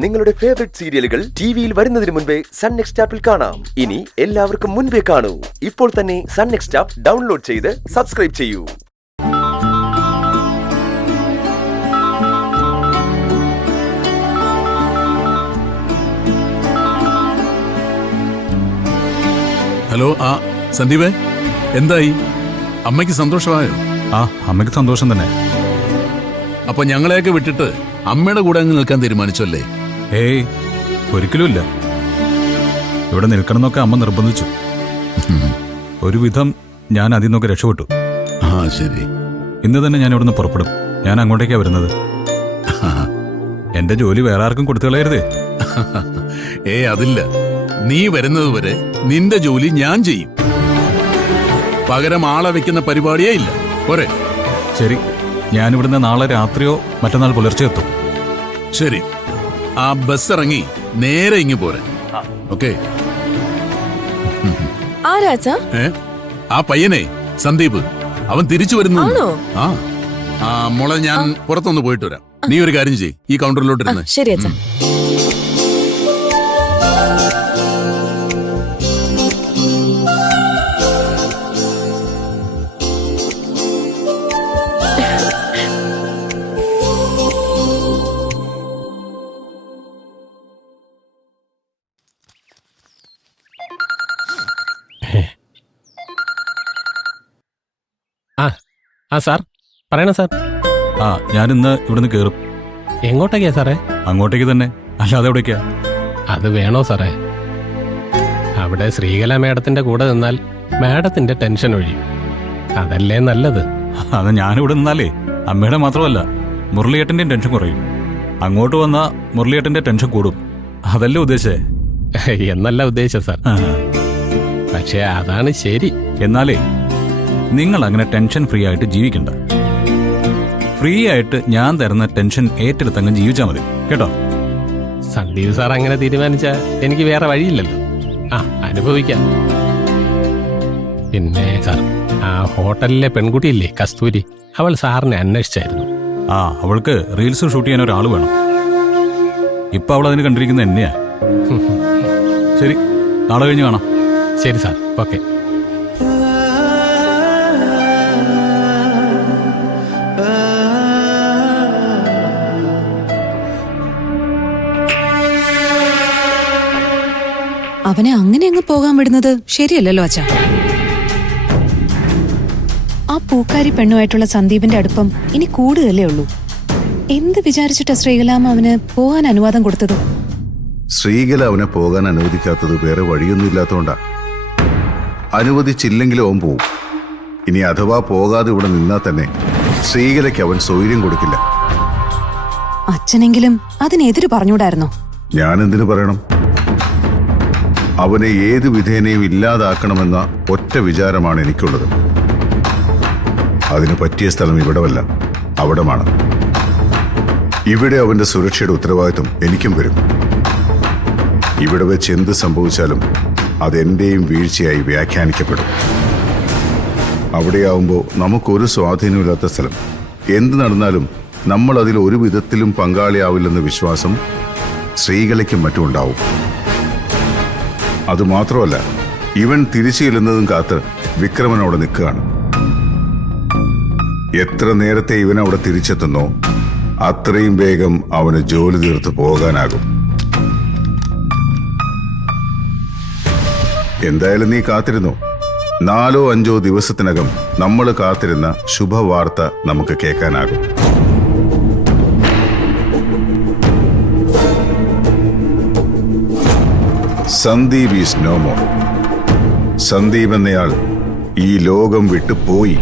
നിങ്ങളുടെ ഫേവറേറ്റ് സീരിയലുകൾ ടിവിയിൽ വരുന്നതിന് മുൻപേ സൺ നെക്സ്റ്റ് ആപ്പിൽ കാണാം. ഇനി എല്ലാവർക്കും മുൻപേ കാണൂ. ഇപ്പോൾ തന്നെ സൺ നെക്സ്റ്റ് ആപ്പ് ഡൗൺലോഡ് ചെയ്ത് സബ്സ്ക്രൈബ് ചെയ്യൂ. ഹലോ, സന്ദീപേ, എന്തായി? അമ്മയ്ക്ക് സന്തോഷമായോ? അമ്മയ്ക്ക് സന്തോഷം തന്നെ. അപ്പൊ ഞങ്ങളെയൊക്കെ വിട്ടിട്ട് അമ്മയുടെ കൂടെ അങ്ങ് നിൽക്കാൻ തീരുമാനിച്ചല്ലേ? ഏയ്, ഒരിക്കലുമില്ല. ഇവിടെ നിൽക്കണമെന്നൊക്കെ അമ്മ നിർബന്ധിച്ചു. ഒരുവിധം ഞാൻ അതിൽ നിന്നൊക്കെ രക്ഷപ്പെട്ടു. ശരി. ഇന്ന് തന്നെ ഞാൻ ഇവിടുന്ന് പുറപ്പെടും. ഞാൻ അങ്ങോട്ടേക്കാ വരുന്നത്. എന്റെ ജോലി വേറെ ആർക്കും കൊടുത്തു കളയരുതേ. അതില്ല. നീ വരുന്നത് വരെ നിന്റെ ജോലി ഞാൻ ചെയ്യും. പകരം ആളെ വെക്കുന്ന പരിപാടിയേ ഇല്ല. പോരെ? ശരി, ഞാനിവിടുന്ന് നാളെ രാത്രിയോ മറ്റന്നാൾ പുലർച്ചെ എത്തും. ശരി, ആ ബസ് ഇറങ്ങി നേരെ ഇങ്ങ് പോരെ. ഓക്കെ? ആ പയ്യനെ, സന്ദീപ്, അവൻ തിരിച്ചു വരുന്നു. മോളെ, ഞാൻ പുറത്തൊന്ന് പോയിട്ട് വരാം. നീ ഒരു കാര്യം ചെയ്യ്, ഈ കൗണ്ടറിലോട്ട് ഇരുന്ന്. ശരി അച്ഛാ. സാർ പറയണ സാർ. ഞാനിന്ന് ഇവിടുന്ന് കയറും. എങ്ങോട്ടേക്കാ സാറേ? അങ്ങോട്ടേക്ക് തന്നെ, അല്ലാതെ എവിടേക്കാ? അത് വേണോ സാറേ? അവിടെ ശ്രീകല മേഡത്തിന്റെ കൂടെ നിന്നാൽ മേഡത്തിന്റെ ടെൻഷൻ ഒഴിയും. അതല്ലേ നല്ലത്. അത് ഞാനിവിടെ നിന്നാലേ അമ്മയുടെ മാത്രമല്ല മുരളിയേട്ടന്റെയും ടെൻഷൻ കുറയും. അങ്ങോട്ട് വന്നാ മുരളിയേട്ടന്റെ ടെൻഷൻ കൂടും. അതല്ലേ ഉദ്ദേശിച്ചേ? എന്നല്ല ഉദ്ദേശിച്ച സാർ. പക്ഷേ അതാണ് ശരി. എന്നാലേ നിങ്ങൾ അങ്ങനെ ടെൻഷൻ ഫ്രീ ആയിട്ട് ജീവിക്കണ്ട. ഫ്രീ ആയിട്ട് ഞാൻ തരുന്ന ടെൻഷൻ ഏറ്റെടുത്തങ്ങ് ജീവിച്ചാൽ മതി, കേട്ടോ? സന്ദീപ് സാർ അങ്ങനെ തീരുമാനിച്ചാൽ എനിക്ക് വേറെ വഴിയില്ലല്ലോ. അനുഭവിക്കാം. പിന്നെ സാർ, ആ ഹോട്ടലിലെ പെൺകുട്ടിയില്ലേ കസ്തൂരി, അവൾ സാറിനെ അന്വേഷിച്ചായിരുന്നു. അവൾക്ക് റീൽസ് ഷൂട്ട് ചെയ്യാൻ ഒരാൾ വേണം. ഇപ്പൊ അവൾ അതിന് കണ്ടിരിക്കുന്നത് എന്നെയാ. ശരി, നാളെ കഴിഞ്ഞ് കാണാം. ശരി സാർ, ഓക്കെ. അവനെ അങ്ങനെ അങ്ങ് പോകാൻ വിടുന്നത് ശരിയല്ലല്ലോ അച്ഛാ. ആ പൂക്കാരി പെണ്ണുമായിട്ടുള്ള സന്ദീപിന്റെ അടുപ്പം ഇനി കൂടുതലേ ഉള്ളൂ. എന്ത് വിചാരിച്ചിട്ടാ ശ്രീകലാമ്മ അവന് പോകാൻ അനുവാദം കൊടുത്തത്? ശ്രീകല അവനെ പോകാൻ അനുവദിക്കാത്തത് വേറെ വഴിയൊന്നുമില്ലാത്തോണ്ടാ. അനുവദിച്ചില്ലെങ്കിലും അവൻ പോവും. ഇനി അഥവാ പോകാതെ ഇവിടെ നിന്നാ തന്നെ ശ്രീകലയ്ക്ക് അവൻ സൗകര്യം കൊടുക്കില്ല. അച്ഛനെങ്കിലും അതിനെതിര് പറഞ്ഞൂടായിരുന്നോ? ഞാൻ എന്തിനു പറയണം? അവനെ ഏതു വിധേനയും ഇല്ലാതാക്കണമെന്ന ഒറ്റ വിചാരമാണ് എനിക്കുള്ളത്. അതിന് പറ്റിയ സ്ഥലം ഇവിടമല്ല, അവിടമാണ്. ഇവിടെ അവന്റെ സുരക്ഷയുടെ ഉത്തരവാദിത്വം എനിക്കും വരും. ഇവിടെ വെച്ച് എന്ത് സംഭവിച്ചാലും അതെന്റെയും വീഴ്ചയായി വ്യാഖ്യാനിക്കപ്പെടും. അവിടെയാവുമ്പോൾ നമുക്കൊരു സ്വാധീനമില്ലാത്ത സ്ഥലം. എന്ത് നടന്നാലും നമ്മൾ അതിൽ ഒരു വിധത്തിലും പങ്കാളിയാവില്ലെന്ന വിശ്വാസം ശ്രീകലയ്ക്കും മറ്റും ഉണ്ടാവും. അതുമാത്രമല്ല, ഇവൻ തിരിച്ചു ചെല്ലുന്നതും കാത്ത് വിക്രമൻ അവിടെ നിൽക്കുകയാണ്. എത്ര നേരത്തെ ഇവൻ അവിടെ തിരിച്ചെത്തുന്നോ അത്രയും വേഗം അവന് ജോലി തീർത്ത് പോകാനാകും. എന്തായാലും നീ കാത്തിരുന്നു. 4-5 ദിവസത്തിനകം നമ്മൾ കാത്തിരുന്ന ശുഭവാർത്ത നമുക്ക് കേൾക്കാനാകും. Sandeep is no more. Sandeep എന്നയാൾ ഈ ലോകം വിട്ടു പോയി.